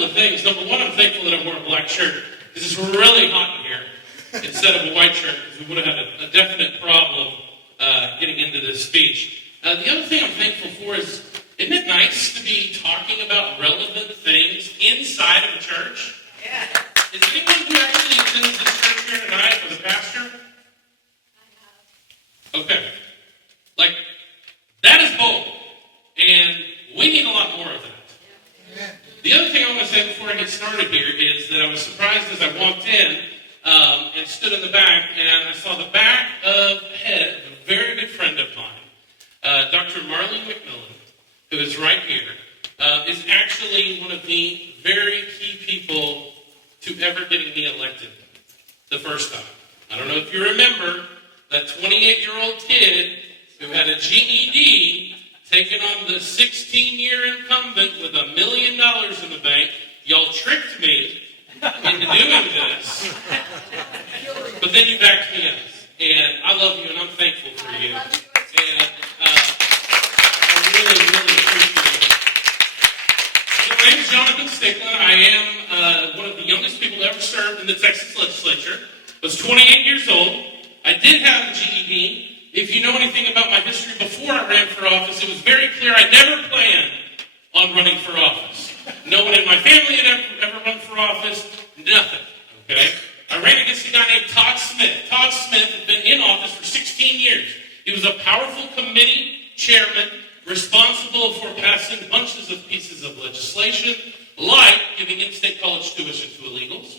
couple of things. Number one, I'm thankful that I'm wearing a black shirt because it's really hot in here instead of a white shirt because we would have had a definite problem getting into this speech. The other thing I'm thankful for is, isn't it nice to be talking about relevant things inside of a church? Yeah. Is anyone who actually attends this church here tonight or the pastor? I have. Okay. Like, that is bold. And we need a lot more of that. Yeah. The other thing I want to say before I get started here is that I was surprised as I walked in and stood in the back, and I saw the back of the head of a very good friend of mine, Dr. Marlene McMillan, who is right here, is actually one of the very key people to ever getting me elected the first time. I don't know if you remember that 28-year-old kid who had a GED taking on the 16-year incumbent with $1 million in the bank. Y'all tricked me into doing this. But then you backed me up. And I love you, and I'm thankful for you. And I really, really appreciate it. So my name is Jonathan Stickland. I am one of the youngest people ever served in the Texas legislature. I was 28 years old. I did have a GED. If you know anything about my history before I ran for office, it was very clear I never planned on running for office. No one in my family had ever run for office. Nothing. Okay? I ran against a guy named Todd Smith. Todd Smith had been in office for 16 years. He was a powerful committee chairman responsible for passing bunches of pieces of legislation, like giving in-state college tuition to illegals,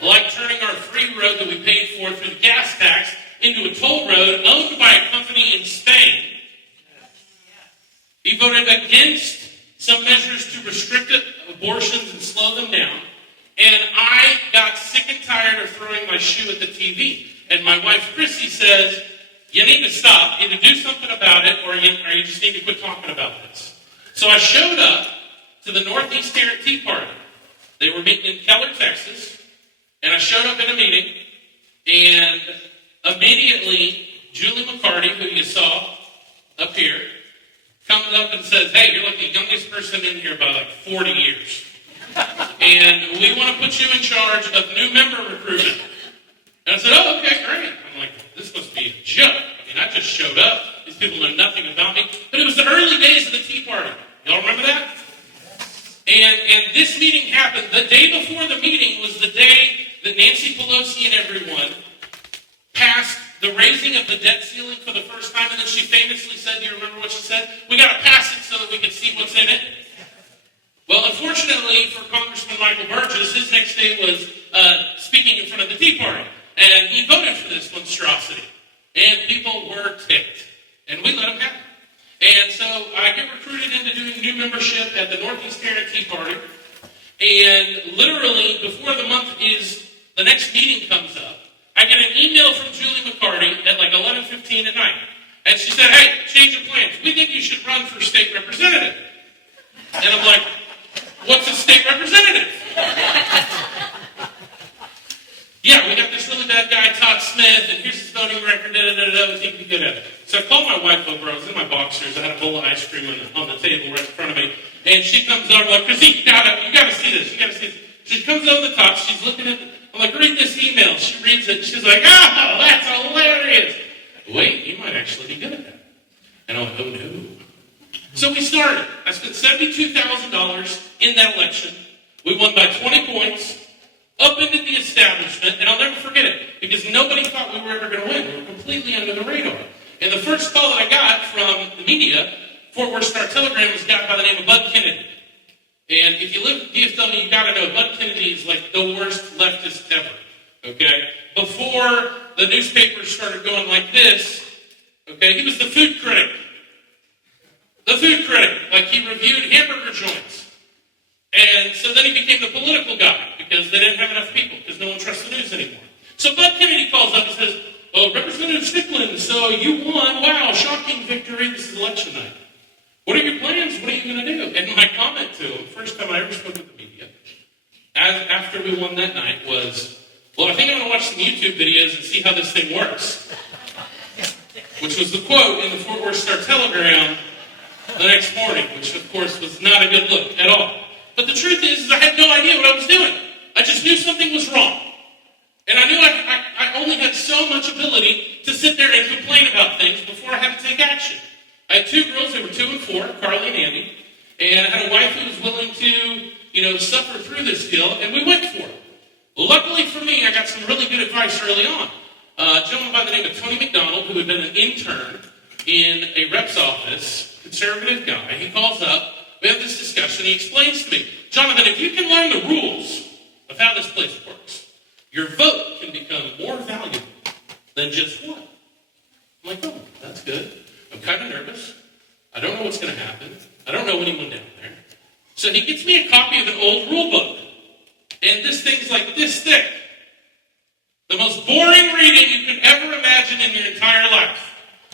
like turning our free road that we paid for through the gas tax into a toll road owned by a company in Spain. He voted against some measures to restrict abortions and slow them down. And I got sick and tired of throwing my shoe at the TV. And my wife, Chrissy, says, you need to stop. Either do something about it or you just need to quit talking about this. So I showed up to the Northeast Tea Party. They were meeting in Keller, Texas. And I showed up in a meeting. And immediately, Julie McCarty, who you saw up here, comes up and says, hey, you're like the youngest person in here by like 40 years. And we want to put you in charge of new member recruitment. And I said, oh, okay, great. I'm like, this must be a joke. I mean, I just showed up. These people know nothing about me. But it was the early days of the Tea Party. Y'all remember that? And this meeting happened. The day before the meeting was the day that Nancy Pelosi and everyone passed the raising of the debt ceiling for the first time, and then she famously said, do you remember what she said? We got to pass it so that we can see what's in it. Well, unfortunately for Congressman Michael Burgess, his next day was speaking in front of the Tea Party, and he voted for this monstrosity. And people were ticked, and we let him have it. And so I get recruited into doing new membership at the Northeast Tea Party, and literally before the next meeting comes up, I get an email from Julie McCarty at like 11:15 at night. And she said, hey, change of plans. We think you should run for state representative. And I'm like, what's a state representative? Yeah, we got this really bad guy, Todd Smith, and here's his voting record, we think we'd be good at it. So I called my wife over. I was in my boxers. I had a bowl of ice cream on the table right in front of me. And she comes over like, Chrissy, you gotta see this. You gotta see this. She comes over the top. She's looking at I'm like, read this email. She reads it. She's like, oh, that's hilarious. Wait, you might actually be good at that. And I'm like, oh, no. So we started. I spent $72,000 in that election. We won by 20 points, up into the establishment, and I'll never forget it, because nobody thought we were ever going to win. We were completely under the radar. And the first call that I got from the media, Fort Worth Star-Telegram, was a guy by the name of Bud Kennedy. And if you live in DFW, you got to know Bud Kennedy is like the worst leftist ever, okay? Before the newspapers started going like this, okay, he was the food critic. The food critic, like he reviewed hamburger joints. And so then he became the political guy because they didn't have enough people because no one trusts the news anymore. So Bud Kennedy calls up and says, oh, Representative Stickland, so you won. Wow, shocking victory. This is election night. What are your plans? What are you going to do? And my comment to him, first time I ever spoke with the media, after we won that night was, well, I think I'm going to watch some YouTube videos and see how this thing works. Which was the quote in the Fort Worth Star-Telegram the next morning, which of course was not a good look at all. But the truth is I had no idea what I was doing. I just knew something was wrong. And I knew I only had so much ability to sit there and complain about things before I had to take action. I had two girls, they were 2 and 4, Carly and Andy, and I had a wife who was willing to, suffer through this deal, and we went for it. Luckily for me, I got some really good advice early on. A gentleman by the name of Tony McDonald, who had been an intern in a rep's office, conservative guy, he calls up, we have this discussion, he explains to me, Jonathan, if you can learn the rules of how this place works, your vote can become more valuable than just one. I'm like, oh, that's good. I'm kind of nervous. I don't know what's going to happen. I don't know anyone down there. So he gets me a copy of an old rule book. And this thing's like this thick. The most boring reading you could ever imagine in your entire life.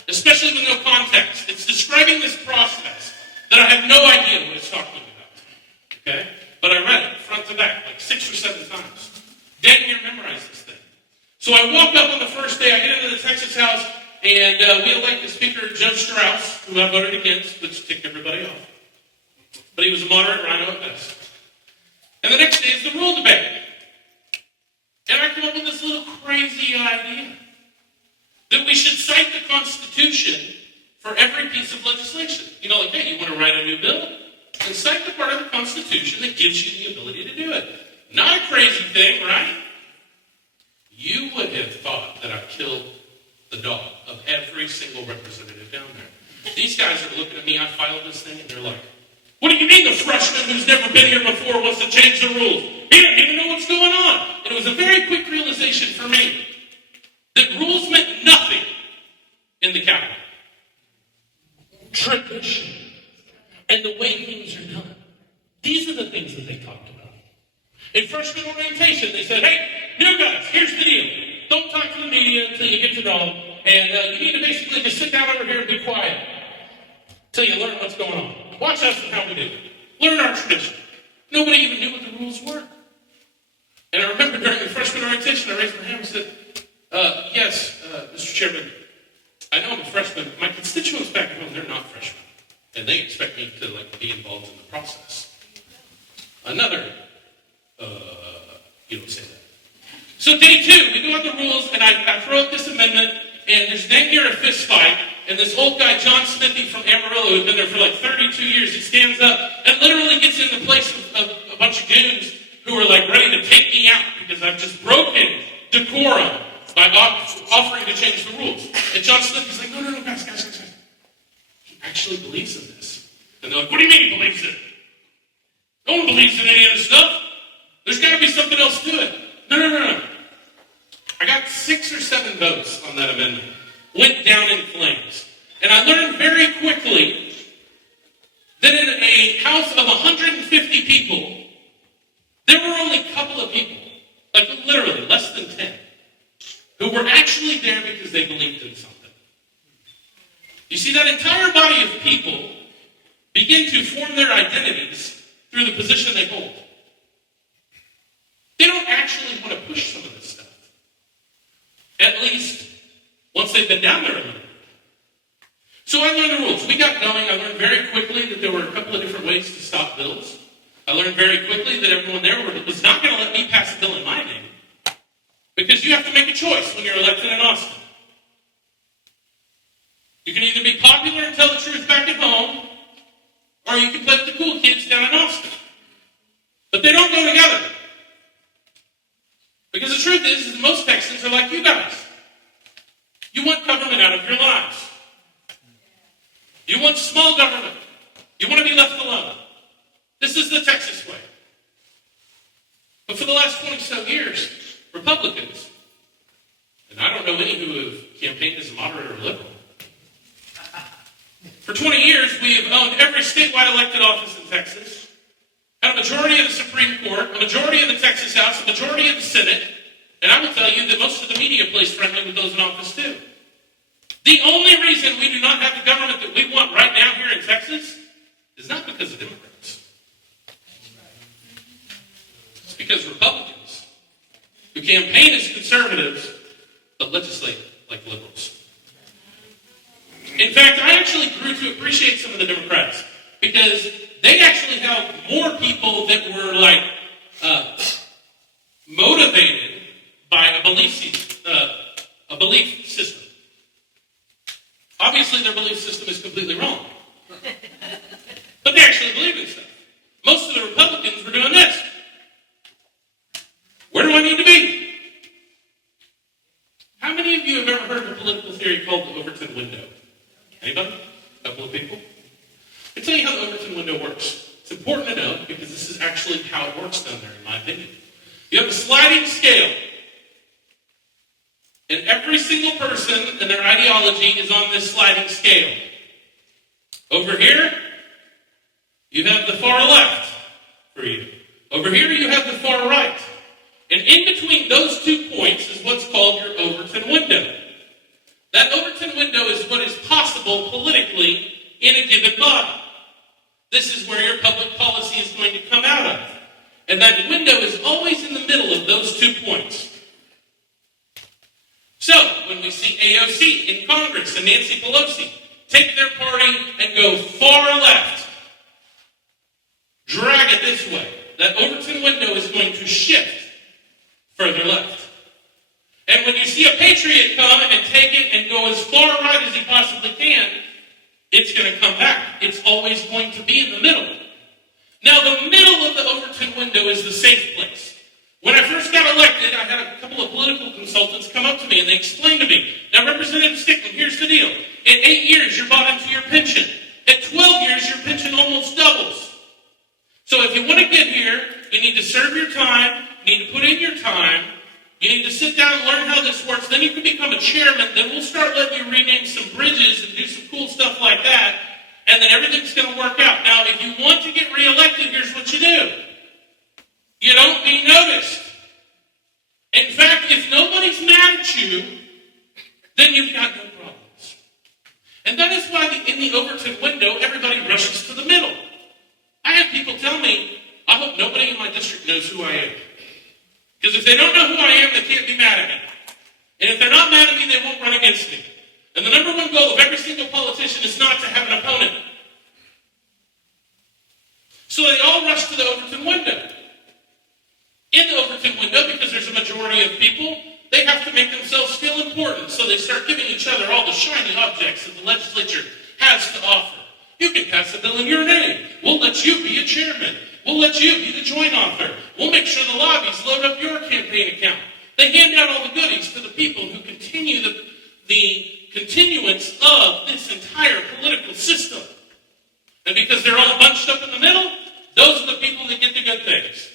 Especially with no context. It's describing this process that I have no idea what it's talking about. Okay? But I read it front to back like 6 or 7 times. Dang near memorized this thing. So I walk up on the first day, I get into the Texas House, and we elect the Speaker, Judge Strauss, who I voted against, which ticked everybody off. But he was a moderate rhino at best. And the next day is the rule debate. And I come up with this little crazy idea that we should cite the Constitution for every piece of legislation. Like, hey, you want to write a new bill? Then cite the part of the Constitution that gives you the ability to do it. Not a crazy thing, right? You would have thought that I killed the dog of every single representative down there. These guys are looking at me, I filed this thing, and they're like, what do you mean the freshman who's never been here before wants to change the rules? He doesn't even know what's going on. And it was a very quick realization for me that rules meant nothing in the Capitol. Tradition and the way things are done. These are the things that they talked about. In freshman orientation, they said, hey, new guys, here's the deal. Don't talk to the media until you get to know them. And you need to basically just sit down over here and be quiet until you learn what's going on. Watch us and how we do it. Learn our tradition. Nobody even knew what the rules were. And I remember during the freshman orientation, I raised my hand and said, yes, Mr. Chairman, I know I'm a freshman. My constituents back home, they're not freshmen. And they expect me to be involved in the process. Another, you don't say that. So day 2, we go out the rules, and I throw out this amendment, and there's dang near a fist fight, and this old guy, John Smithy from Amarillo, who's been there for 32 years, he stands up and literally gets in the place of a bunch of goons who are ready to take me out because I've just broken decorum by offering to change the rules. And John Smithy's like, no, guys. He actually believes in this. And they're like, what do you mean he believes in it? No one believes in any of this stuff. There's got to be something else to it. No. I got 6 or 7 votes on that amendment. Went down in flames. And I learned very quickly that in a house of 150 people, there were only a couple of people, literally less than 10, who were actually there because they believed in something. You see, that entire body of people begin to form their identities through the position they hold. They don't actually want to push some of this stuff. At least once they've been down there a little bit. So I learned the rules. We got going. I learned very quickly that there were a couple of different ways to stop bills. I learned very quickly that everyone there was not going to let me pass a bill in my name. Because you have to make a choice when you're elected in Austin. You can either be popular and tell the truth back at home, or you can play with the cool kids down in Austin. But they don't go together. Because the truth is most Texans are like you guys. You want government out of your lives. You want small government. You want to be left alone. This is the Texas way. But for the last 20-some years, Republicans, and I don't know any who have campaigned as a moderate or liberal, for 20 years we have owned every statewide elected office in Texas, had a majority of the Supreme Court, a majority of the Texas House, a majority of the Senate, and I will tell you that most of the media plays friendly with those in office too. The only reason we do not have the government that we want right now here in Texas is not because of Democrats. It's because Republicans, who campaign as conservatives, but legislate like liberals. In fact, I actually grew to appreciate some of the Democrats. because they actually held more people that were like motivated by a belief system. Obviously, their belief system is completely wrong. But they actually believe in stuff. Most of the Republicans were doing this. Where do I need to be? How many of you have ever heard of a political theory called the Overton window? Anybody? A couple of people? I'll tell you how the Overton window works. It's important to know because this is actually how it works down there, in my opinion. You have a sliding scale. And every single person and their ideology is on this sliding scale. Over here, you have the far left for you. Over here, you have the far right. And in between those 2 points is what's called your Overton window. That Overton window is what is possible politically in a given body. This is where your public policy is going to come out of. And that window is always in the middle of those 2 points. So, when we see AOC in Congress and Nancy Pelosi take their party and go far left, drag it this way, that Overton window is going to shift further left. And when you see a patriot come and take it and go as far right as he possibly can, it's going to come back. It's always going to be in the middle. Now, the middle of the Overton window is the safe place. When I first got elected, I had a couple of political consultants come up to me and they explained to me, now Representative Stickland, here's the deal. In 8 years, you're bought into your pension. At 12 years, your pension almost doubles. So if you want to get here, you need to serve your time, you need to put in your time, you need to sit down and learn how this works, then you can become a chairman, then we'll start letting you rename some bridges and do some cool stuff like that, and then everything's going to work out. Now, if you want to get reelected, here's what you do. You don't be noticed. In fact, if nobody's mad at you, then you've got no problems. And that is why in the Overton window, everybody rushes to the middle. I had people tell me, I hope nobody in my district knows who I am. Because if they don't know who I am, they can't be mad at me. And if they're not mad at me, they won't run against me. And the number one goal of every single politician is not to have an opponent. So they all rush to the Overton window. In the Overton window, because there's a majority of people, they have to make themselves feel important. So they start giving each other all the shiny objects that the legislature has to offer. You can pass a bill in your name. We'll let you be a chairman. We'll let you be the joint author. We'll make sure the lobbies load up your campaign account. They hand out all the goodies to the people who continue the continuance of this entire political system. And because they're all bunched up in the middle, those are the people that get the good things.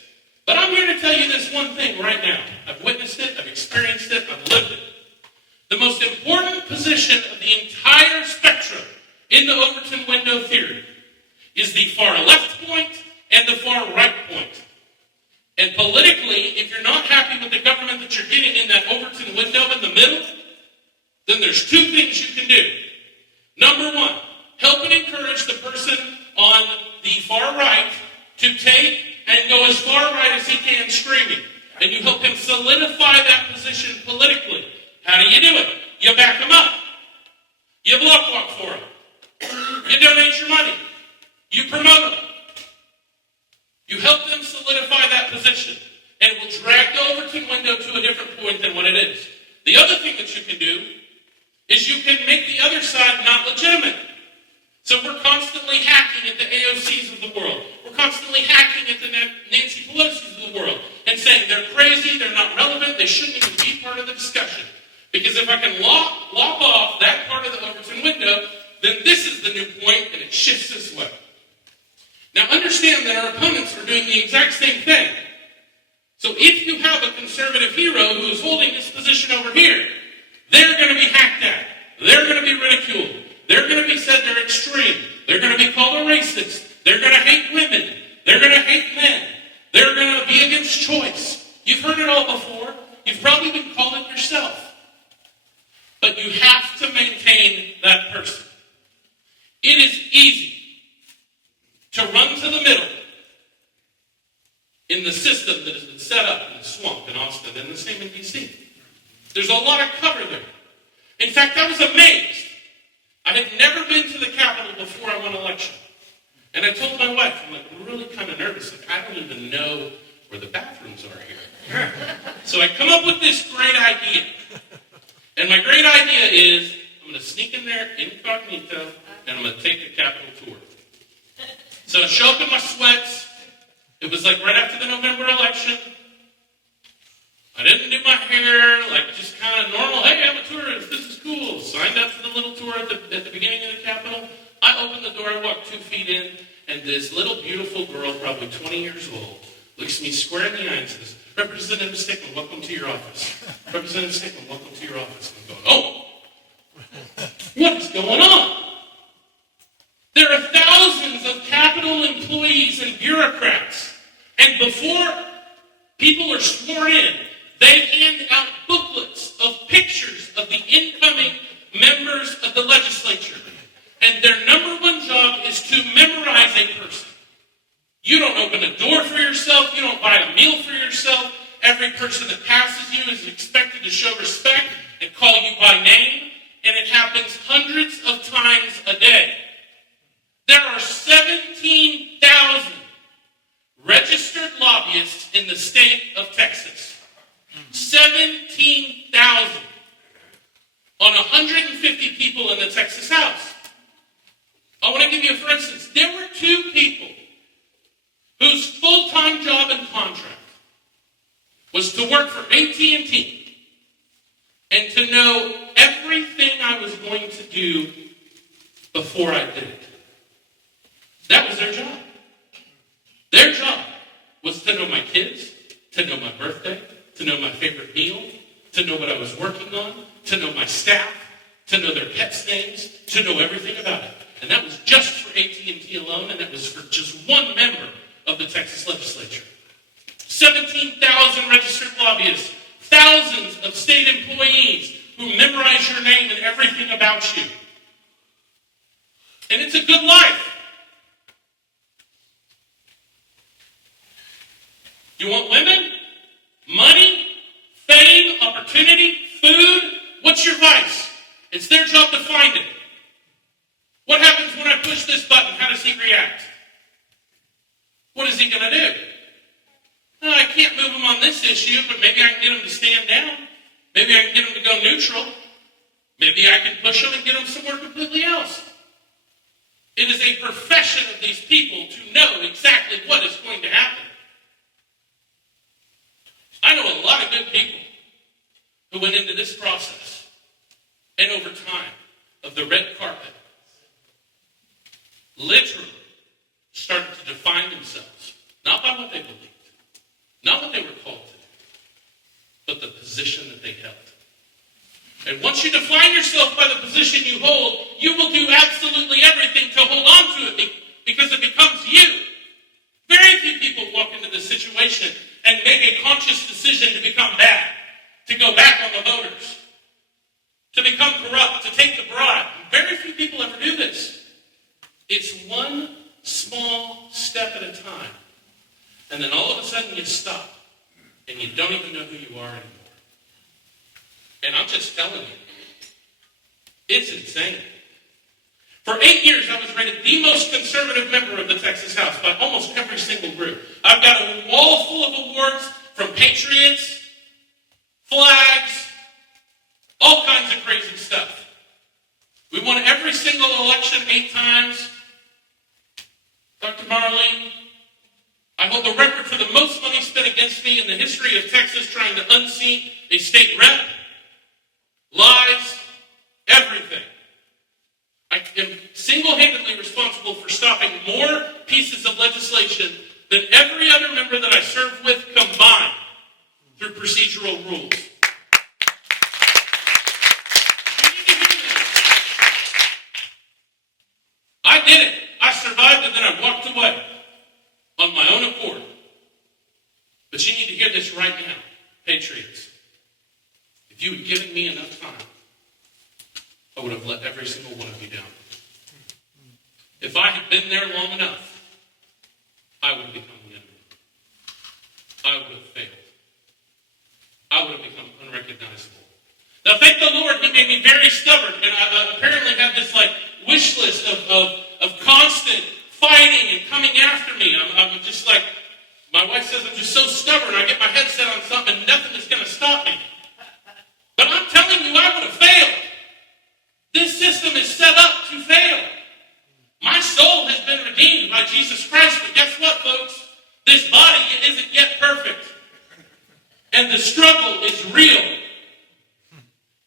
But I'm here to tell you this one thing right now. I've witnessed it, I've experienced it, I've lived it. The most important position of the entire spectrum in the Overton window theory is the far left point and the far right point. And politically, if you're not happy with the government that you're getting in that Overton window in the middle, then there's 2 things you can do. Number 1, help and encourage the person on the far right to take and go as far right as he can screaming. And you help him solidify that position politically. How do you do it? You back him up. You block walk for him. You donate your money. You promote him. You help them solidify that position. And it will drag the Overton window to a different point than what it is. The other thing that you can do is you can make the other side not legitimate. So we're constantly hacking at the AOCs of the world. We're constantly hacking at the Nancy Pelosi's of the world and saying they're crazy, they're not relevant, they shouldn't even be part of the discussion. Because if I can lop off that part of the Overton window, then this is the new point and it shifts this way. Now understand that our opponents are doing the exact same thing. So if you have a conservative hero who is holding this position over here, they're going to be hacked at. They're going to be ridiculed. They're going to be said they're extreme. They're going to be called a racist. They're going to hate women. They're going to hate men. They're going to be against choice. You've heard it all before. You've probably been called it yourself. But you have to maintain that person. It is easy to run to the middle in the system that has been set up in the swamp in Austin and the same in D.C. There's a lot of cover there. In fact, I was amazed. I had never been to the Capitol before I won election. And I told my wife, I'm really kind of nervous. I don't even know where the bathrooms are here. So I come up with this great idea. And my great idea is, I'm going to sneak in there incognito, and I'm going to take a Capitol tour. So I show up in my sweats. It was right after the November election. I didn't do my hair, just kind of normal. Hey, I'm a tourist. This is cool. Signed up for the little tour at the beginning of the Capitol. I opened the door. I walked 2 feet in, and this little beautiful girl, probably 20 years old, looks me square in the eye and says, Representative Stickland, welcome to your office. Representative Stickland, welcome to your office. And I'm going, oh, what is going on? There are thousands of Capitol employees and bureaucrats, and before people are sworn in, they hand out booklets of pictures of the incoming members of the legislature. And their number one job is to memorize a person. You don't open a door for yourself. You don't buy a meal for yourself. Every person that passes you is expected to show respect and call you by name. And it happens hundreds of times a day. There are 17,000 registered lobbyists in the state of Texas. 17,000 on 150 people in the Texas House. I want to give you, for instance, there were 2 people whose full-time job and contract was to work for AT&T and to know everything I was going to do before I did it. That was their job. Their job was to know my kids, to know my birthday, to know my favorite meal, to know what I was working on, to know my staff, to know their pets' names, to know everything about it. And that was just for AT&T alone, and that was for just one member of the Texas legislature. 17,000 registered lobbyists, thousands of state employees who memorize your name and everything about you. And it's a good life. You want women? Money? Fame? Opportunity? Food? What's your vice? It's their job to find it. What happens when I push this button? How does he react? What is he going to do? Oh, I can't move him on this issue, but maybe I can get him to stand down. Maybe I can get him to go neutral. Maybe I can push him and get him somewhere completely else. It is a profession of these people to know exactly what is going to happen. I know a lot of good people who went into this process, and over time, of the red carpet, literally started to define themselves, not by what they believed, not what they were called to do, but the position that they held. And once you define yourself by the position you hold, you will do absolutely everything to hold on to it because it becomes you. Very few people walk into this situation and make a conscious decision to become bad, to go back on the voters, to become corrupt, to take the bribe. Very few people ever do this. It's one small step at a time. And then all of a sudden you stop and you don't even know who you are anymore. And I'm just telling you, it's insane. For 8 years, I was rated the most conservative member of the Texas House by almost every single group. I've got a wall full of awards from patriots, flags, all kinds of crazy stuff. We won every single election 8 times. Dr. Marlene, I hold the record for the most money spent against me in the history of Texas trying to unseat a state rep. Lies, everything. I am single-handedly responsible for stopping more pieces of legislation than every other member that I serve with combined through procedural rules. You need to hear this. I did it. I survived and then I walked away on my own accord. But you need to hear this right now, patriots. If you had given me enough time, I would have let every single one of you down. If I had been there long enough, I would have become the enemy. I would have failed. I would have become unrecognizable. Now, thank the Lord, He made me very stubborn, and I apparently have this wish list of constant fighting and coming after me. I'm just like, my wife says I'm just so stubborn. I get my head set on something and nothing is going to stop me. But I'm telling you, I would have failed. This system is set up to fail. My soul has been redeemed by Jesus Christ, but guess what, folks? This body isn't yet perfect. And the struggle is real.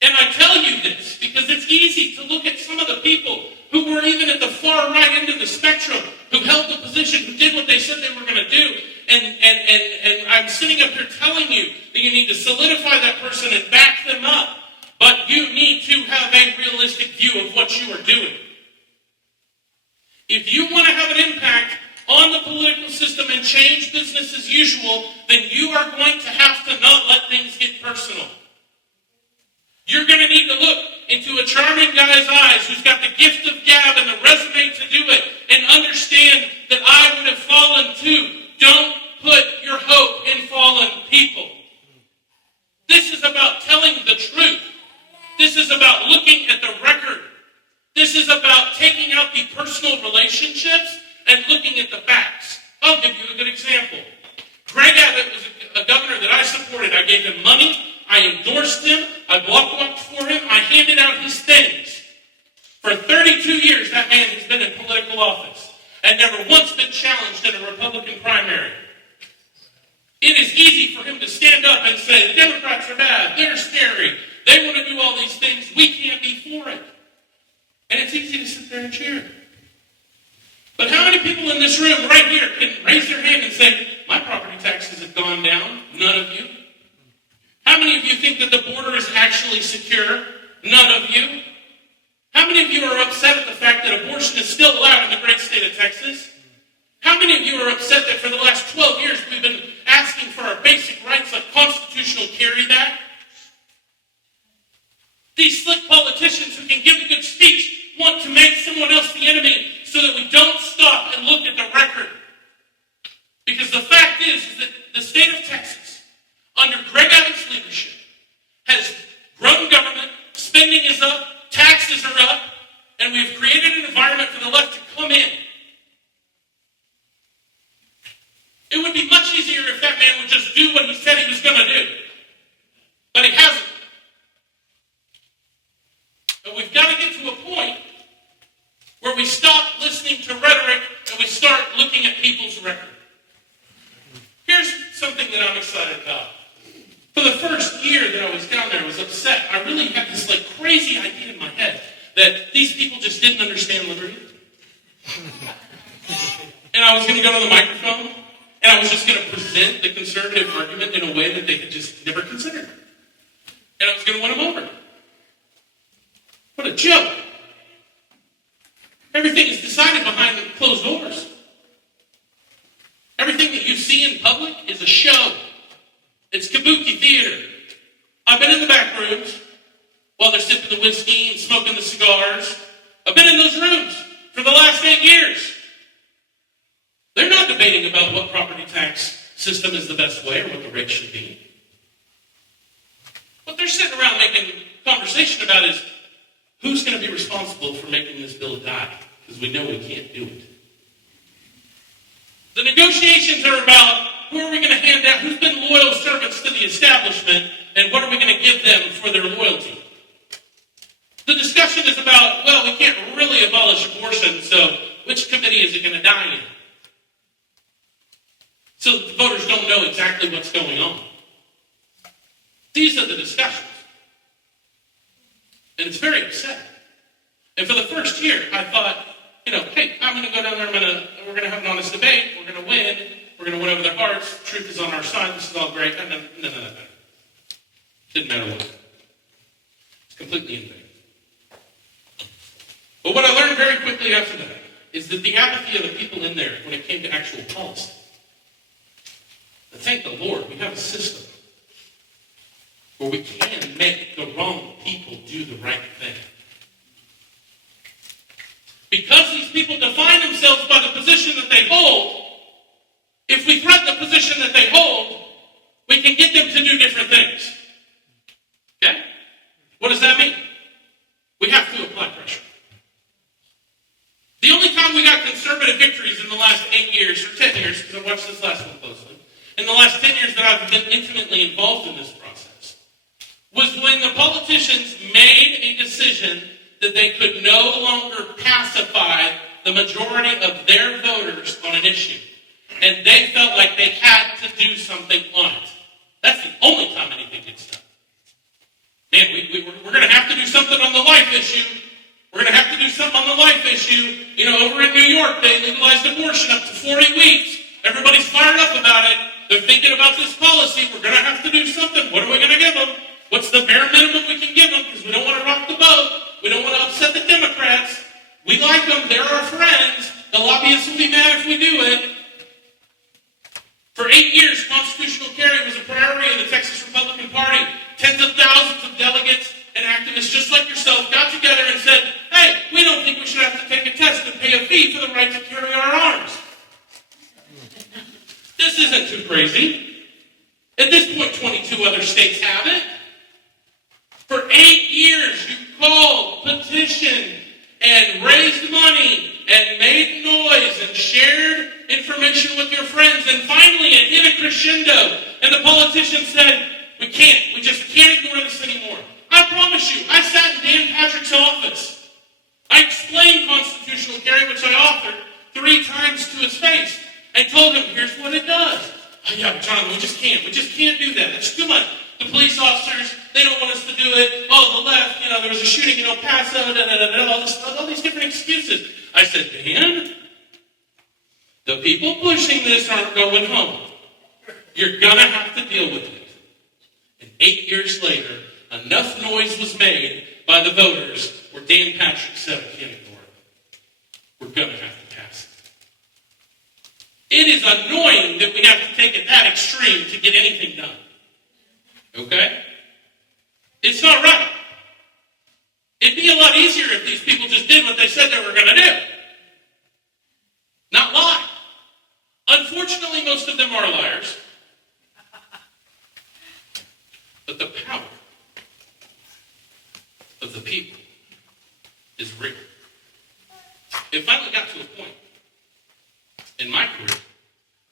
And I tell you this because it's easy to look at some of the people who were even at the far right end of the spectrum, who held the position, who did what they said they were going to do. And I'm sitting up here telling you that you need to solidify that person and back them up. But you need to have a realistic view of what you are doing. If you want to have an impact on the political system and change business as usual, then you are going to have to not let things get personal. You're going to need to look into a charming guy's eyes who's got the gift of gab and the resume to do it and understand that I would have fallen too. Don't put your hope in fallen people. This is about telling the truth. This is about looking at the record. This is about taking out the personal relationships and looking at the facts. I'll give you a good example. Greg Abbott was a governor that I supported. I gave him money. I endorsed him. I walked for him. I handed out his things. For 32 years, that man has been in political office and never once been challenged in a Republican primary. It is easy for him to stand up and say, the Democrats are bad, they're scary, they want to do all these things, we can't be for it. And it's easy to sit there and cheer. But how many people in this room right here can raise their hand and say, my property taxes have gone down? None of you. How many of you think that the border is actually secure? None of you. How many of you are upset at the fact that abortion is still allowed in the great state of Texas? How many of you are upset that for the last 12 years we've been asking for our basic rights like constitutional carry back? These slick politicians who can give a good speech want to make someone else the enemy so that we don't stop and look at the record. Because the fact is that the state of Texas, under Greg Abbott's leadership, has grown government, spending is up, taxes are up, and we've created an environment for the left to come in. It would be much easier if that man would just do what he said he was going to do. But he hasn't. But we've got to get to a point where we stop listening to rhetoric and we start looking at people's record. Here's something that I'm excited about. For the first year that I was down there, I was upset. I really had this crazy idea in my head that these people just didn't understand liberty. And I was going to go to the microphone and I was just going to present the conservative argument in a way that they had just never considered. And I was going to win them over. What a joke. Everything is decided behind the closed doors. Everything that you see in public is a show. It's kabuki theater. I've been in the back rooms while they're sipping the whiskey and smoking the cigars. I've been in those rooms for the last 8 years. They're not debating about what property tax system is the best way or what the rate should be. What they're sitting around making conversation about is who's going to be responsible for making this bill die? Because we know we can't do it. The negotiations are about who are we going to hand out, who's been loyal servants to the establishment, and what are we going to give them for their loyalty? The discussion is about, well, we can't really abolish abortion, so which committee is it going to die in? So the voters don't know exactly what's going on. These are the discussions. And it's very upsetting. And for the first year, I thought, hey, I'm going to go down there, we're going to have an honest debate, we're going to win, we're going to win over their hearts, truth is on our side, this is all great. No. Didn't matter what. It's completely in vain. But what I learned very quickly after that is that the apathy of the people in there when it came to actual policy. But thank the Lord, we have a system where we can make the wrong people do the right thing. Because these people define themselves by the position that they hold, if we threaten the position that they hold, we can get them to do different things. Okay? What does that mean? We have to apply pressure. The only time we got conservative legislative victories in the last 8 years, or 10 years, because I watched this last one closely, in the last 10 years that I've been intimately involved in this process, was when the politicians made a decision that they could no longer pacify the majority of their voters on an issue. And they felt like they had to do something on it. That's the only time anything gets done. Man, we're going to have to do something on the life issue. We're going to have to do something on the life issue. You know, over in New York, they legalized abortion up to 40 weeks. Everybody's fired up about it. They're thinking about this policy. We're going to have to do something. What are we going to give them? What's the bare minimum we can give them? Because we don't want to rock the boat. We don't want to upset the Democrats. We like them. They're our friends. The lobbyists will be mad if we do it. For 8 years, constitutional carry was a priority of the Texas Republican Party. Tens of thousands of delegates and activists just like yourself got together and said, hey, we don't think we should have to take a test and pay a fee for the right to carry our arms. This isn't too crazy. At this point, 22 other states have it. For 8 years, you called, petitioned, and raised money, and made noise, and shared information with your friends, and finally it hit a crescendo, and the politicians said, we just can't ignore this anymore. I promise you, I sat in Dan Patrick's office. I explained constitutional carry, which I authored 3 times to his face, and told him, here's what it does. Oh yeah, John, we just can't do that. It's too much. The police officers, they don't want us to do it. Oh, the left, there was a shooting in El Paso, all these different excuses. I said, Dan, the people pushing this aren't going home. You're going to have to deal with it. And 8 years later, enough noise was made by the voters where Dan Patrick said, I can't ignore it. We're going to have to pass it. It is annoying that we have to take it that extreme to get anything done. Okay? It's not right. It'd be a lot easier if these people just did what they said they were going to do. Not lie. Unfortunately, most of them are liars. But the power of the people is real. It finally got to a point in my career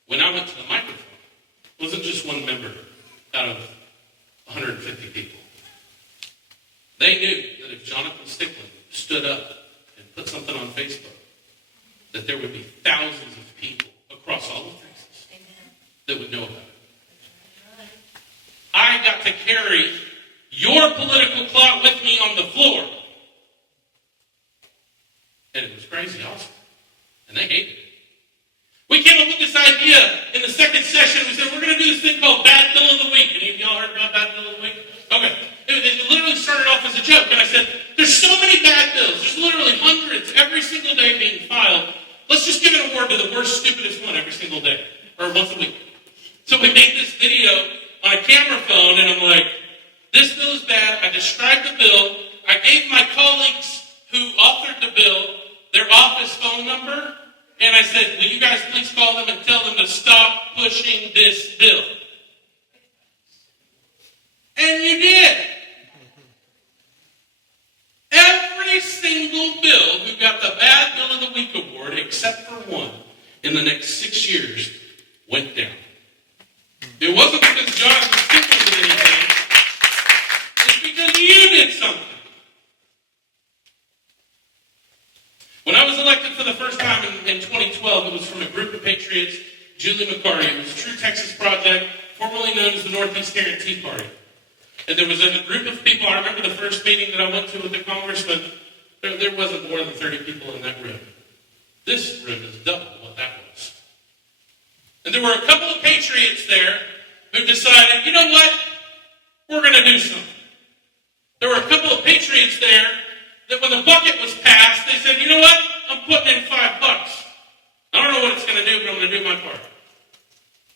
when I went to the microphone. It wasn't just one member out of 150 people. They knew that if Jonathan Stickland stood up and put something on Facebook, that there would be thousands of people across all of Texas that would know about it. I got to carry your political clout with me on the floor. And it was crazy awesome. And they hated it. We came up with this idea in the second session. We said, we're going to do this thing called Bad Bill of the Week. Any of y'all heard about Bad Bill of the Week? Okay. It literally started off as a joke. And I said, there's so many bad bills. There's literally hundreds every single day being filed. Let's just give an award to the worst, stupidest one every single day. Or once a week. So we made this video on a camera phone. And I'm like, this bill is bad. I described the bill. I gave my colleagues who authored the bill their office phone number. And I said, will you guys please call them and tell them to stop pushing this bill? And you did. Every single bill who got the Bad Bill of the Week award, except for one, in the next 6 years, went down. It wasn't because Jonathan Stickland did anything. It's because you did something. When I was elected for the first time in 2012, it was from a group of patriots, Julie McCarty. It was a True Texas Project, formerly known as the Northeast Guarantee Party. And there was a group of people. I remember the first meeting that I went to with the congressman. There wasn't more than 30 people in that room. This room is double what that was. And there were a couple of patriots there who decided, you know what? We're going to do something. There were a couple of patriots there that when the bucket was passed, they said, you know what? I'm putting in $5. I don't know what it's going to do, but I'm going to do my part.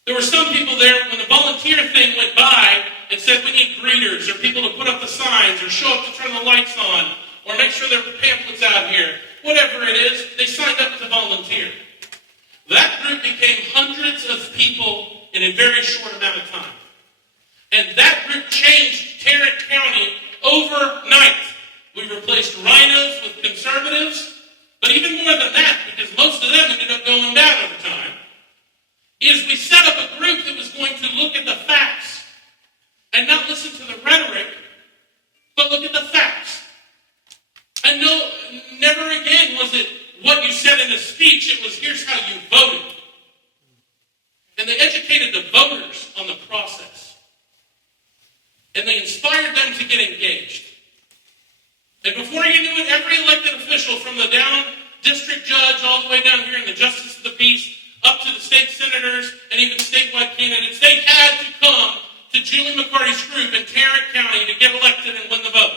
There were some people there when the volunteer thing went by and said we need greeters or people to put up the signs or show up to turn the lights on or make sure there are pamphlets out here. Whatever it is, they signed up to volunteer. That group became hundreds of people in a very short amount of time. And that group changed Tarrant County overnight. We replaced rhinos with conservatives, but even more than that, because most of them ended up wasn't what you said in a speech, it was here's how you voted. And they educated the voters on the process. And they inspired them to get engaged. And before you knew it, every elected official from the down district judge all the way down here in the justice of the peace, up to the state senators and even statewide candidates, they had to come to Julie McCarty's group in Tarrant County to get elected and win the vote.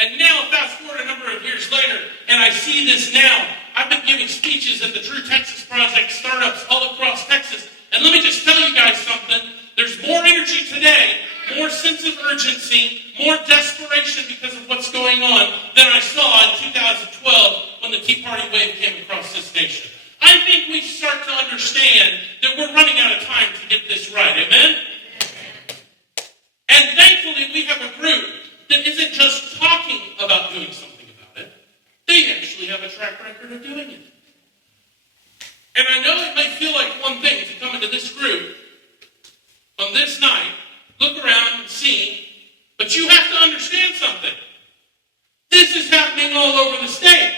And now, fast forward a number of years later, and I see this now. I've been giving speeches at the True Texas Project startups all across Texas. And let me just tell you guys something. There's more energy today, more sense of urgency, more desperation because of what's going on than I saw in 2012 when the Tea Party wave came across this nation. I think we start to understand that we're running out of time to get this right. Amen? And thankfully, we have a group that isn't just talking about doing something about it. They actually have a track record of doing it. And I know it may feel like one thing to come into this group on this night, look around and see, but you have to understand something. This is happening all over the state.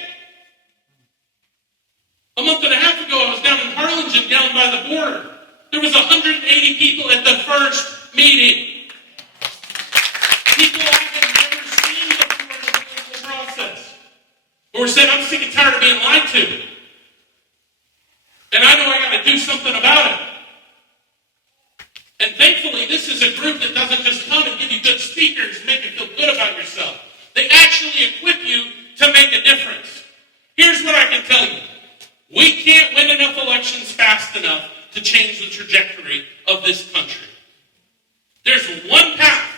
A month and a half ago, I was down in Harlingen, down by the border. There was 180 people at the first meeting. People I had never seen before in the political process. Or said, I'm sick and tired of being lied to. And I know I got to do something about it. And thankfully, this is a group that doesn't just come and give you good speakers and make you feel good about yourself. They actually equip you to make a difference. Here's what I can tell you. We can't win enough elections fast enough to change the trajectory of this country. There's one path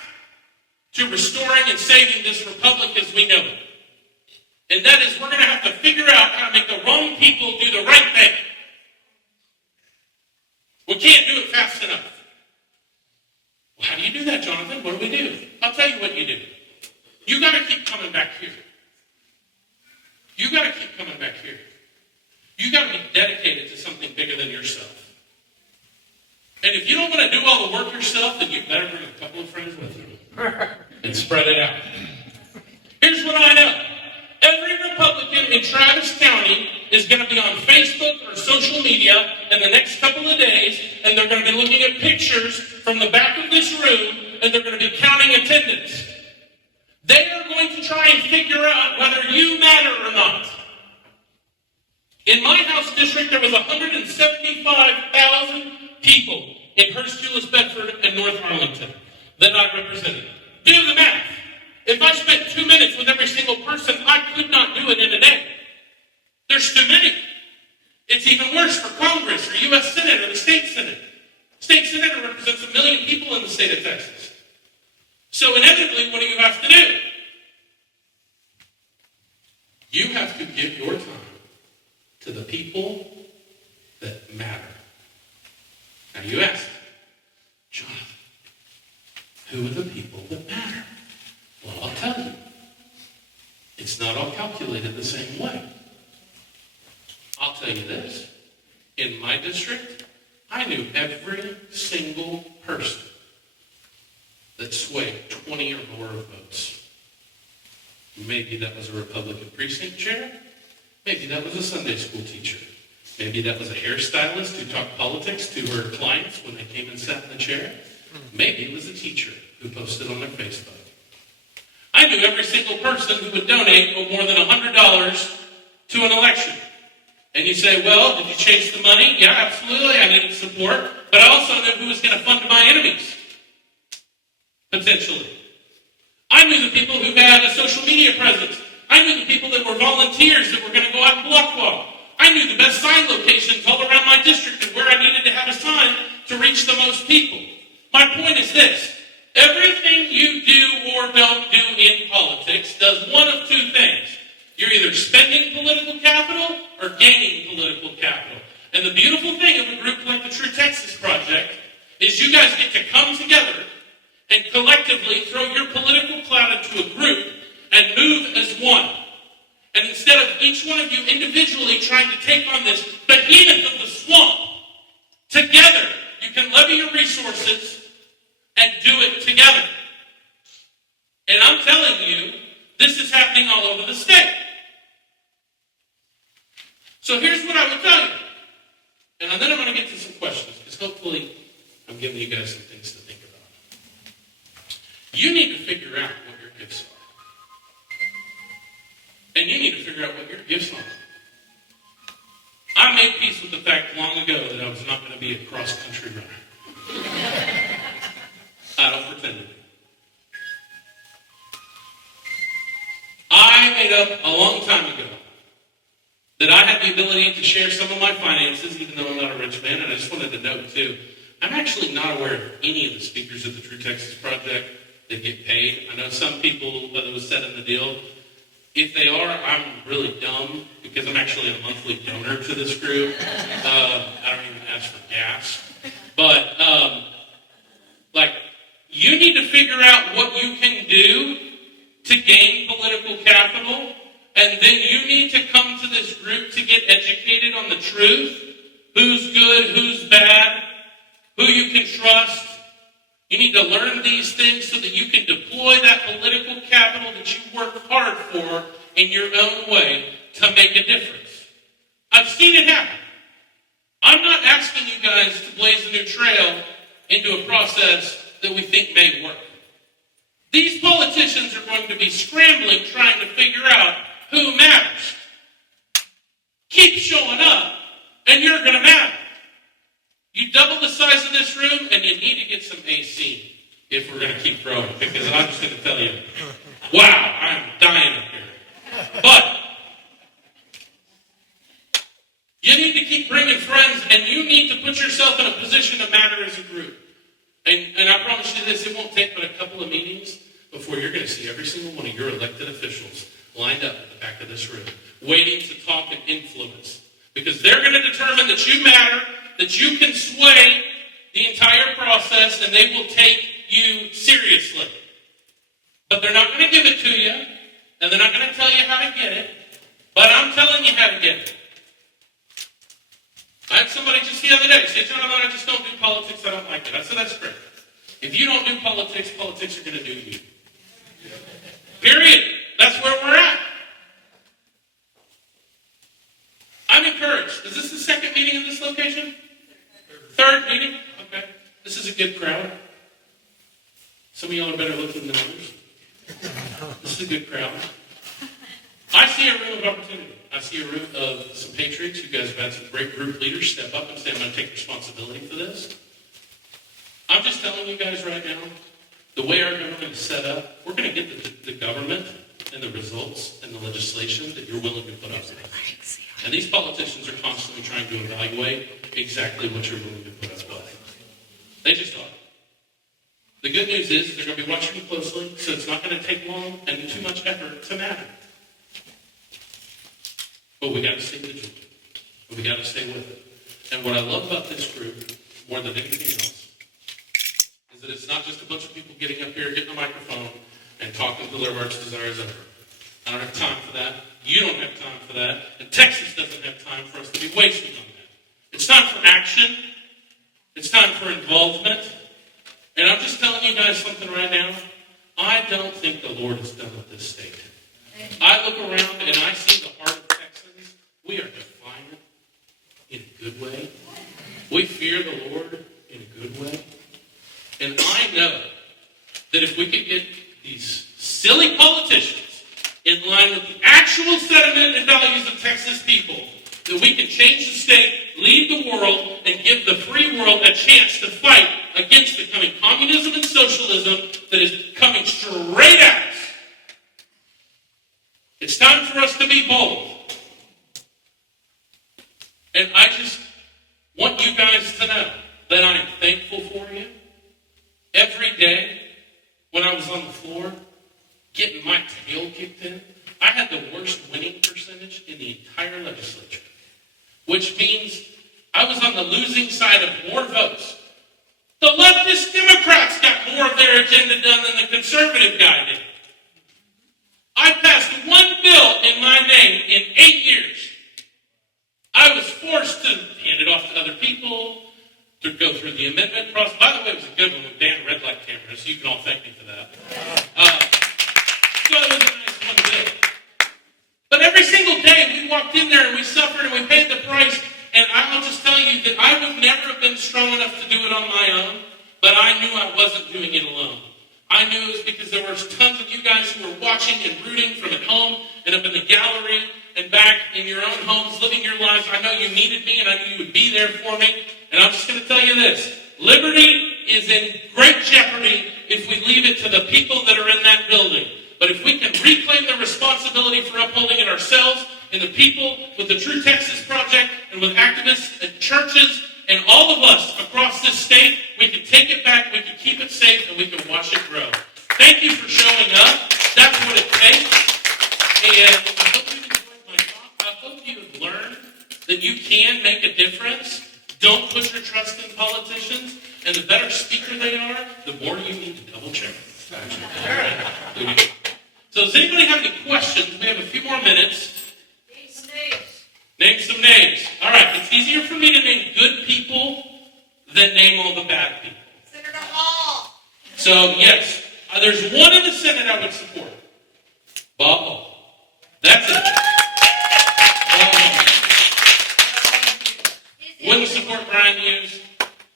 to restoring and saving this republic as we know it. And that is we're going to have to figure out how to make the wrong people do the right thing. We can't do it fast enough. Well, how do you do that, Jonathan? What do we do? I'll tell you what you do. You got to keep coming back here. You got to keep coming back here. You got to be dedicated to something bigger than yourself. And if you don't want to do all the work yourself, then you better bring a couple of friends with you and spread it out. Here's what I know. Every Republican in Travis County is going to be on Facebook or social media in the next couple of days, and they're going to be looking at pictures from the back of this room, and they're going to be counting attendance. They are going to try and figure out whether you matter or not. In my House district, there was 175,000 people in Hurst, Euless, Bedford, and North Arlington that I represented. Do the math. If I spent 2 minutes with every single person, I could not do it in a day. There's too many. It's even worse for Congress or U.S. Senate or the state Senate. State Senator represents 1 million people in the state of Texas. So inevitably, what do you have to do? You have to give your time to the people that matter. Now you ask, Jonathan, who are the people that matter? Well, I'll tell you. It's not all calculated the same way. I'll tell you this. In my district, I knew every single person that swayed 20 or more votes. Maybe that was a Republican precinct chair. Maybe that was a Sunday school teacher. Maybe that was a hairstylist who talked politics to her clients when they came and sat in the chair. Maybe it was a teacher who posted on their Facebook. I knew every single person who would donate more than $100 to an election. And you say, well, did you chase the money? Yeah, absolutely. I needed support. But I also knew who was going to fund my enemies. Potentially. I knew the people who had a social media presence. I knew the people that were volunteers that were going to go out and block walk. I knew the best sign locations all around my district and where I needed to have a sign to reach the most people. My point is this. Everything you do or don't do in politics does one of two things. You're either spending political capital or gaining political capital. And the beautiful thing of a group like the True Texas Project is you guys get to come together and collectively throw your political clout into a group and move as one. And instead of each one of you individually trying to take on this behemoth of the swamp, together you can levy your resources and do it together. And I'm telling you This is happening all over the state. So here's what I would tell you. And then I'm going to get to some questions, because hopefully I'm giving you guys some things to think about. You need to figure out what your gifts are. And you need to figure out what your gifts are. I made peace with the fact long ago that I was not going to be a cross-country runner. I don't pretend to be. I made up a long time ago that I had the ability to share some of my finances, even though I'm not a rich man. And I just wanted to note, too, I'm actually not aware of any of the speakers of the True Texas Project that get paid. I know some people, that was said in the deal. If they are, I'm really dumb, because I'm actually a monthly donor to this group. I don't even ask for gas. But, you need to figure out what you can do to gain political capital, and then you need to come to this group to get educated on the truth. Who's good, who's bad, who you can trust. You need to learn these things so that you can deploy that political capital that you work hard for in your own way to make a difference. I've seen it happen. I'm not asking you guys to blaze a new trail into a process that we think may work. These politicians are going to be scrambling trying to figure out who matters. Keep showing up and you're going to matter. You double the size of this room and you need to get some AC if we're going to keep growing, because I'm just going to tell you, wow, I'm dying up here. But you need to keep bringing friends, and you need to put yourself in a position to matter as a group. And I promise you this, it won't take but a couple of meetings before you're going to see every single one of your elected officials lined up at the back of this room, waiting to talk and influence. Because they're going to determine that you matter, that you can sway the entire process, and they will take you seriously. But they're not going to give it to you, and they're not going to tell you how to get it, but I'm telling you how to get it. I had somebody just the other day say, Jonathan, I just don't do politics, I don't like it. I said, that's great. If you don't do politics, politics are going to do you. Period. That's where we're at. I'm encouraged. Is this the second meeting in this location? Third meeting? Okay. This is a good crowd. Some of y'all are better looking than others. This is a good crowd. I see a room of opportunity. I see a room of some patriots. You guys have had some great group leaders step up and say, I'm going to take responsibility for this. I'm just telling you guys right now, the way our government is set up, we're going to get the government and the results and the legislation that you're willing to put up with. And these politicians are constantly trying to evaluate exactly what you're willing to put up with. They just are. The good news is they're going to be watching you closely, so it's not going to take long and too much effort to matter. But we got to stay vigilant. We got to stay with it. And what I love about this group, more than anything else, is that it's not just a bunch of people getting up here, getting a microphone, and talking till their heart's desire is over. I don't have time for that. You don't have time for that. And Texas doesn't have time for us to be wasting on that. It's time for action. It's time for involvement. And I'm just telling you guys something right now. I don't think the Lord is done with this state. I look around and I see the heart of Texans. We are defiant in a good way. We fear the Lord in a good way. And I know that if we could get these silly politicians in line with the actual sentiment and values of Texas people, that we can change the state, lead the world, and give the free world a chance to fight against the coming communism and socialism that is coming straight at us. It's time for us to be bold. And I just want you guys to know that I am thankful for you. Every day when I was on the floor getting my tail kicked in, I had the worst winning percentage in the entire legislature, which means I was on the losing side of more votes. The leftist Democrats got more of their agenda done than the conservative guy did. I passed one bill in my name in 8 years. I was forced to hand it off to other people, to go through the amendment process. By the way, it was a good one with Dan red light cameras. You can all thank me for that. So it was a nice one walked in there and we suffered and we paid the price. And I'll just tell you that I would never have been strong enough to do it on my own, but I knew I wasn't doing it alone. I knew it was because there were tons of you guys who were watching and rooting from at home and up in the gallery and back in your own homes, living your lives. I know you needed me and I knew you would be there for me. And I'm just going to tell you this. Liberty is in great jeopardy if we leave it to the people that are in that building. But if we can reclaim the responsibility for upholding it ourselves and the people with the True Texas Project and with activists and churches and all of us across this state, we can take it back, we can keep it safe, and we can watch it grow. Thank you for showing up. That's what it takes. And I hope you enjoyed my talk. I hope you have learned that you can make a difference. Don't put your trust in politicians. And the better speaker they are, the more you need to double check. So does anybody have any questions? We have a few more minutes. Name some names. Name some names. All right, it's easier for me to name good people than name all the bad people. Senator Hall. So, yes, there's one in the Senate I would support. Bob Hall. That's it. Wouldn't support Brian Hughes.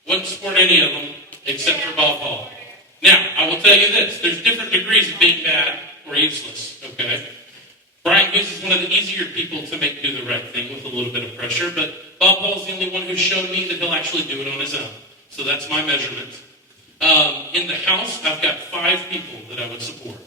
Wouldn't support any of them except for Bob Hall. Now, I will tell you this. There's different degrees of being bad or useless, okay? Brian Hughes is one of the easier people to make do the right thing with a little bit of pressure, but Bob Hall's the only one who's shown me that he'll actually do it on his own. So that's my measurement. In the House, I've got 5 people that I would support.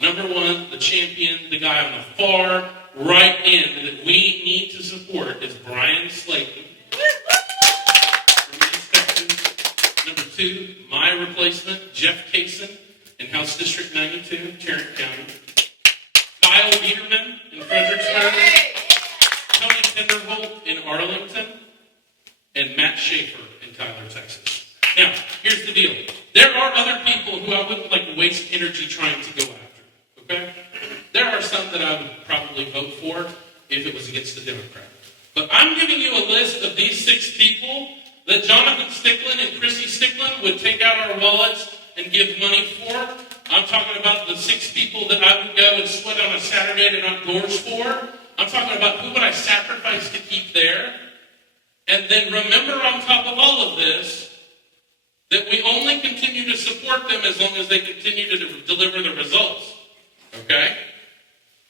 Number 1, the champion, the guy on the far right end that we need to support is Brian Slayton. From East Texas. Number 2, my replacement, Jeff Kaysen in House District 92, Tarrant County. Kyle Biederman in Fredericksburg. Tony Tenderholt in Arlington. And Matt Schaefer in Tyler, Texas. Now, here's the deal. There are other people who I wouldn't like to waste energy trying to go after. Okay? There are some that I would probably vote for if it was against a Democrat. But I'm giving you a list of these 6 people that Jonathan Stickland and Chrissy Stickland would take out our wallets and give money for. I'm talking about the 6 people that I would go and sweat on a Saturday to knock doors for. I'm talking about who would I sacrifice to keep there. And then remember on top of all of this, that we only continue to support them as long as they continue to deliver the results. Okay?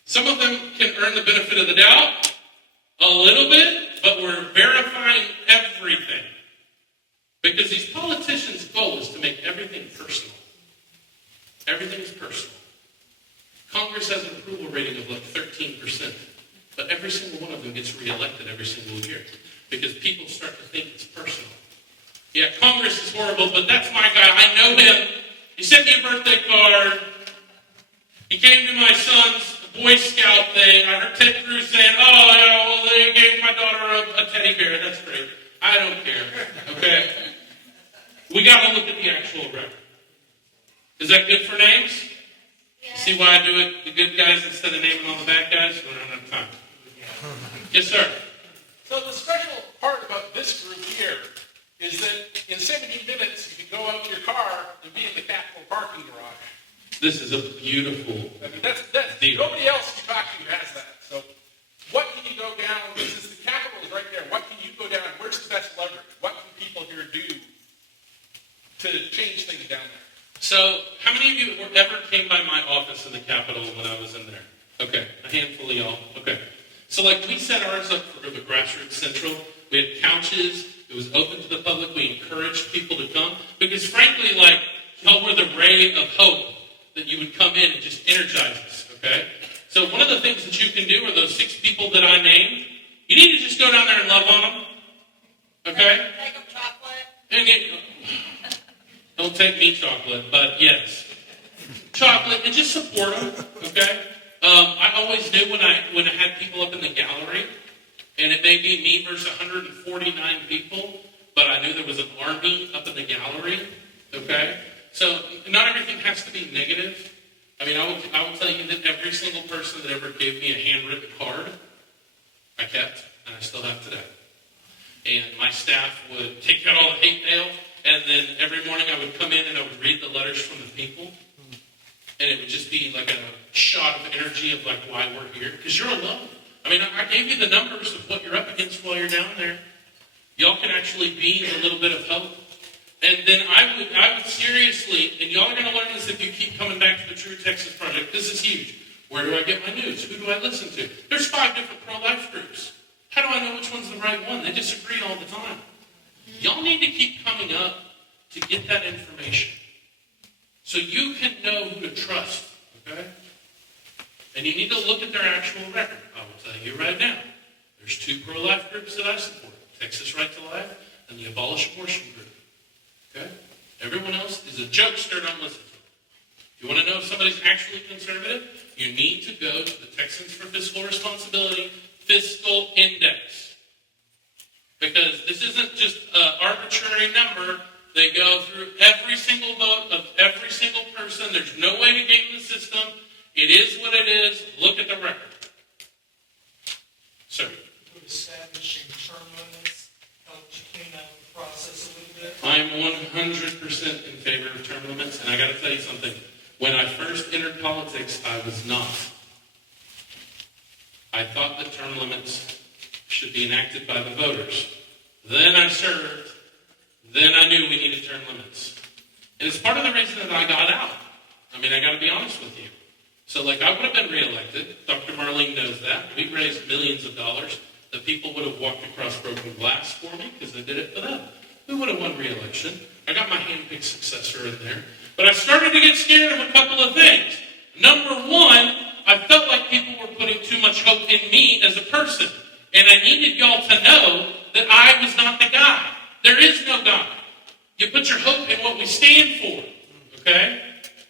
Some of them can earn the benefit of the doubt a little bit, but we're verifying everything. Because these politicians' goal is to make everything personal. Everything is personal. Congress has an approval rating of like 13%, but every single one of them gets reelected every single year because people start to think it's personal. Yeah, Congress is horrible, but that's my guy. I know him. He sent me a birthday card. He came to my son's Boy Scout thing. I heard Ted Cruz saying, oh, yeah, well, they gave my daughter a teddy bear. That's great. I don't care, okay? We got to look at the actual record. Is that good for names? Yeah. See why I do it, the good guys instead of naming all the bad guys? We don't have time. Yes, sir. So the special part about this group here is that in 17 minutes you can go out to your car and be in the Capitol parking garage. This is a beautiful I mean, that's deal. nobody else you talk to has that. So what can you go down? This is the Capitol is right there. What can you go down? Where's the best leverage? What can people here do to change things down there? So, how many of you ever came by my office in the Capitol when I was in there? Okay, a handful of y'all. Okay. So, like, we set ours up for the Grassroots Central. We had couches. It was open to the public. We encouraged people to come. Because, frankly, like, y'all were the ray of hope that you would come in and just energize us, okay? So, one of the things that you can do are those 6 people that I named. You need to just go down there and love on them, okay? Make them chocolate. And don't take me chocolate, but yes. Chocolate, and just support them, okay? I always knew when I had people up in the gallery, and it may be me versus 149 people, but I knew there was an army up in the gallery, okay? So not everything has to be negative. I mean, I will tell you that every single person that ever gave me a handwritten card, I kept, and I still have today. And my staff would take out all the hate mail, and then every morning I would come in and I would read the letters from the people. And it would just be like a shot of energy of like why we're here. Because you're alone. I mean, I gave you the numbers of what you're up against while you're down there. Y'all can actually be a little bit of help. And then I would seriously, and y'all are going to learn this if you keep coming back to the True Texas Project. This is huge. Where do I get my news? Who do I listen to? There's 5 different pro-life groups. How do I know which one's the right one? They disagree all the time. Y'all need to keep coming up to get that information so you can know who to trust, okay? And you need to look at their actual record. I will tell you right now, there's 2 pro-life groups that I support, Texas Right to Life and the Abolish Abortion group, okay? Everyone else is a jokester, don't listen to them. If you want to know if somebody's actually conservative, you need to go to the Texans for Fiscal Responsibility Fiscal Index. Because this isn't just an arbitrary number. They go through every single vote of every single person. There's no way to game the system. It is what it is. Look at the record. Sir. Would establishing term limits help you clean out the process a little bit? I'm 100% in favor of term limits. And I got to tell you something. When I first entered politics, I was not. I thought that term limits should be enacted by the voters. Then I served. Then I knew we needed term limits. And it's part of the reason that I got out. I mean, I got to be honest with you. So, like, I would have been reelected. Dr. Marlene knows that. We raised millions of dollars. The people would have walked across broken glass for me because I did it for them. We would have won re-election. I got my hand-picked successor in there. But I started to get scared of a couple of things. Number one, I felt like people were putting too much hope in me as a person. And I needed y'all to know that I was not the guy. There is no God. You put your hope in what we stand for. Okay?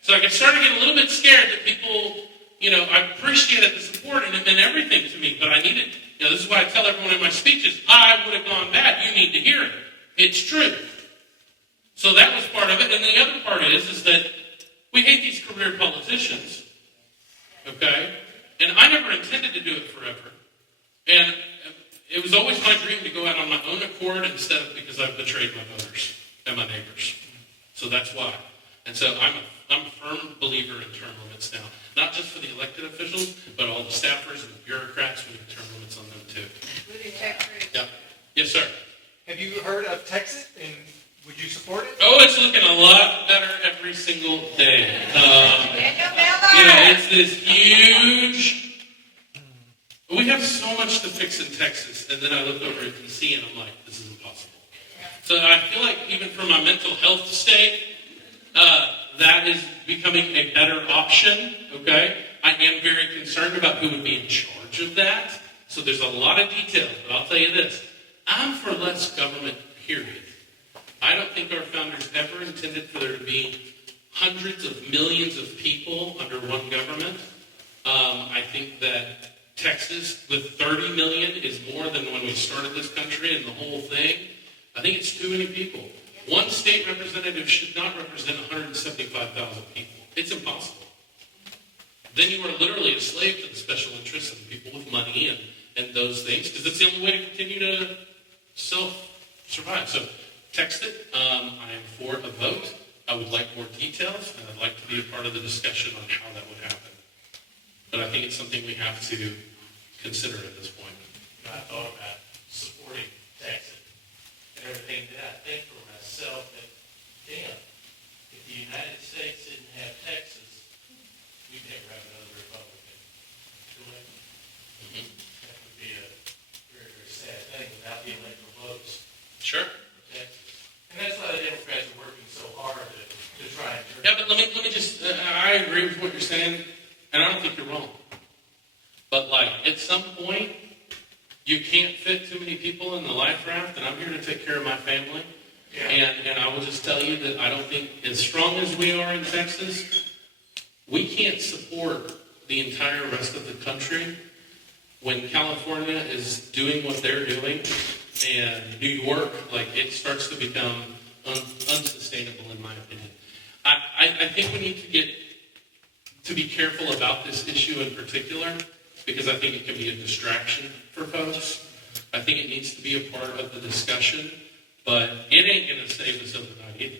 So I started to get a little bit scared that people, I appreciated the support and it meant everything to me. But I needed, this is why I tell everyone in my speeches, I would have gone bad. You need to hear it. It's true. So that was part of it. And the other part is that we hate these career politicians. Okay? And I never intended to do it forever. And it was always my dream to go out on my own accord instead of because I've betrayed my voters and my neighbors. So that's why. And so I'm a firm believer in term limits now. Not just for the elected officials, but all the staffers and the bureaucrats. We need term limits on them too. Yeah. Yes, sir. Have you heard of Texas, and would you support it? Oh, it's looking a lot better every single day. It's this huge... We have so much to fix in Texas, and then I look over at DC and I'm like, this is impossible. So I feel like even for my mental health state, that is becoming a better option, okay? I am very concerned about who would be in charge of that. So there's a lot of details, but I'll tell you this. I'm for less government, period. I don't think our founders ever intended for there to be hundreds of millions of people under one government. I think that Texas with 30 million is more than when we started this country and the whole thing. I think it's too many people. One state representative should not represent 175,000 people. It's impossible. Then you are literally a slave to the special interests of the people with money and those things, because it's the only way to continue to self-survive. So text it. I am for a vote. I would like more details, and I'd like to be a part of the discussion on how that would happen. But I think it's something we have to consider at this point. I thought about supporting Texas and everything that I think for myself that, damn, if the United States didn't have Texas, we'd never have another Republican. Correct? Mm-hmm. That would be a very, very sad thing without the electoral votes Sure. for Texas. And that's why the Democrats are working so hard to try and turn. Yeah, but let me just, I agree with what you're saying, and I don't think you're wrong. But at some point, you can't fit too many people in the life raft, and I'm here to take care of my family. Yeah. And I will just tell you that I don't think, as strong as we are in Texas, we can't support the entire rest of the country when California is doing what they're doing, and New York, it starts to become unsustainable, in my opinion. I think we need to be careful about this issue in particular, because I think it can be a distraction for folks. I think it needs to be a part of the discussion, but it ain't going to save us overnight either.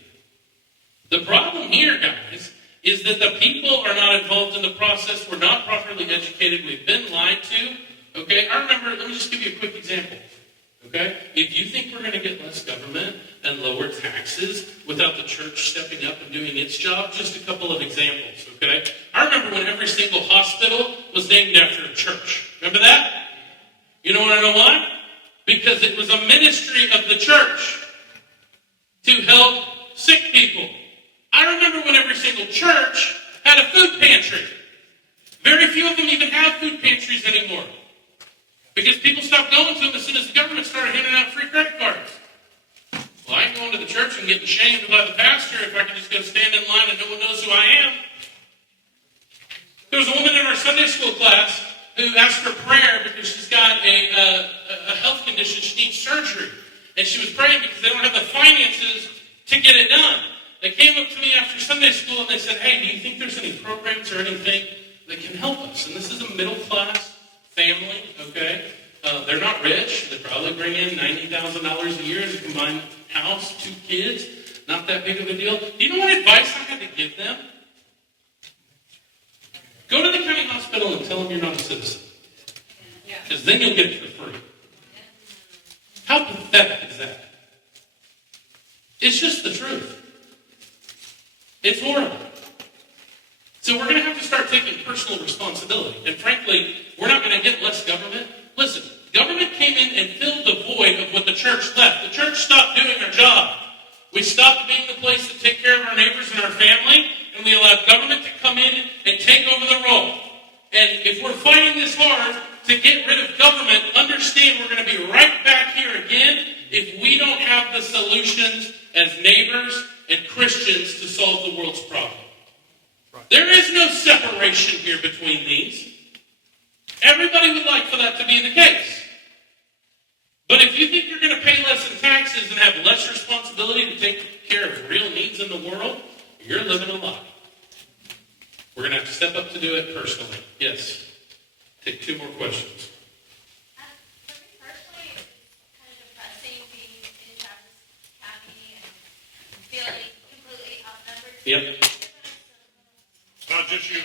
The problem here, guys, is that the people are not involved in the process. We're not properly educated. We've been lied to, Okay, I remember, let me just give you a quick example. Okay, if you think we're going to get less government and lower taxes without the church stepping up and doing its job, just a couple of examples, okay? I remember when every single hospital was named after a church. Remember that? You don't want to know why? Because it was a ministry of the church to help sick people. I remember when every single church had a food pantry. Very few of them even have food pantries anymore. Because people stopped going to them as soon as the government started handing out free credit cards. Well, I ain't going to the church and getting shamed by the pastor if I can just go stand in line and no one knows who I am. There was a woman in our Sunday school class who asked for prayer because she's got a health condition. She needs surgery. And she was praying because they don't have the finances to get it done. They came up to me after Sunday school and they said, hey, do you think there's any programs or anything that can help us? And this is a middle class family, okay? They're not rich. They probably bring in $90,000 a year as a combined house, 2 kids. Not that big of a deal. Do you know what advice I had to give them? Go to the county hospital and tell them you're not a citizen. Because then you'll get it for free. How pathetic is that? It's just the truth. It's horrible. So we're going to have to start taking personal responsibility. And frankly, we're not going to get less government. Listen, government came in and filled the void of what the church left. The church stopped doing our job. We stopped being the place to take care of our neighbors and our family, and we allowed government to come in and take over the role. And if we're fighting this hard to get rid of government, understand we're going to be right back here again if we don't have the solutions as neighbors and Christians to solve the world's problem. There is no separation here between these. Everybody would like for that to be the case. But if you think you're going to pay less in taxes and have less responsibility to take care of real needs in the world, you're living a lie. We're going to have to step up to do it personally. Yes. Take 2 more questions. For me personally, it's kind of depressing being in Travis County and feeling completely outnumbered. Yep. Not just you.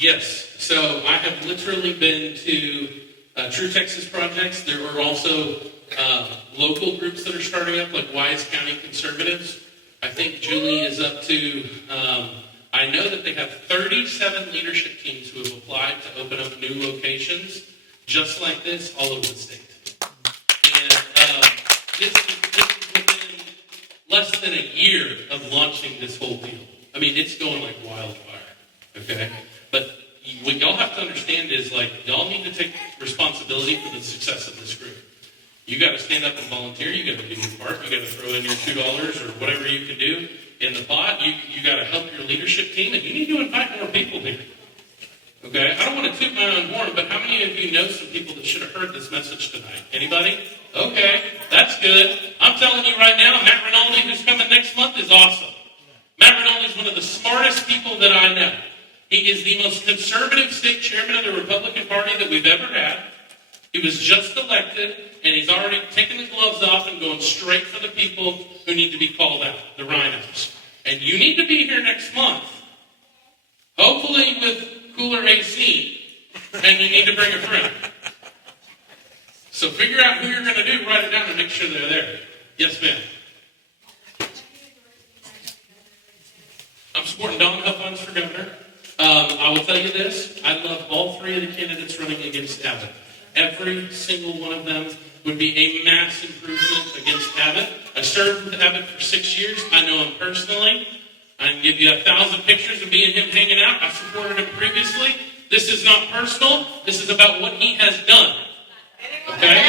Yes. So I have literally been to True Texas projects. There are also local groups that are starting up, like Wise County Conservatives. I think Julie is up to, I know that they have 37 leadership teams who have applied to open up new locations just like this all over the state. And this is within less than a year of launching this whole deal. I mean, it's going like wildfire, okay? But what y'all have to understand is, like, y'all need to take responsibility for the success of this group. You got to stand up and volunteer. You got to do your part. You got to throw in your $2 or whatever you can do in the pot. You got to help your leadership team, and you need to invite more people here. Okay? I don't want to toot my own horn, but how many of you know some people that should have heard this message tonight? Anybody? Okay, that's good. I'm telling you right now, Matt Rinaldi, who's coming next month, is awesome. Matt Rinaldi is one of the smartest people that I know. He is the most conservative state chairman of the Republican Party that we've ever had. He was just elected, and he's already taken the gloves off and going straight for the people who need to be called out, the rhinos. And you need to be here next month, hopefully with cooler AC, and you need to bring a friend. So figure out who you're going to do, write it down, and make sure they're there. Yes, ma'am. I'm supporting Don Huffines for governor. I will tell you this. I love all 3 of the candidates running against Abbott. Every single one of them would be a mass improvement against Abbott. I served with Abbott for 6 years. I know him personally. I can give you 1,000 pictures of me and him hanging out. I supported him previously. This is not personal. This is about what he has done. Okay?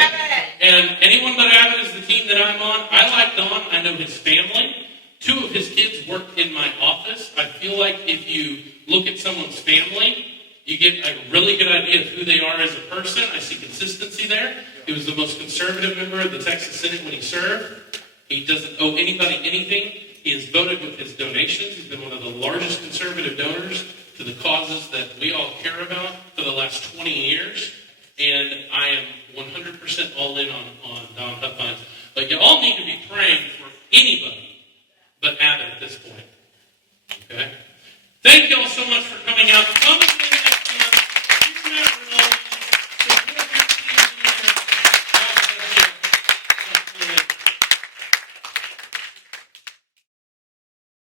And anyone but Abbott is the team that I'm on. I like Don. I know his family. 2 of his kids work in my office. I feel like if you look at someone's family, you get a really good idea of who they are as a person. I see consistency there. He was the most conservative member of the Texas Senate when he served. He doesn't owe anybody anything. He has voted with his donations. He's been one of the largest conservative donors to the causes that we all care about for the last 20 years. And I am 100% all in on Don Huffines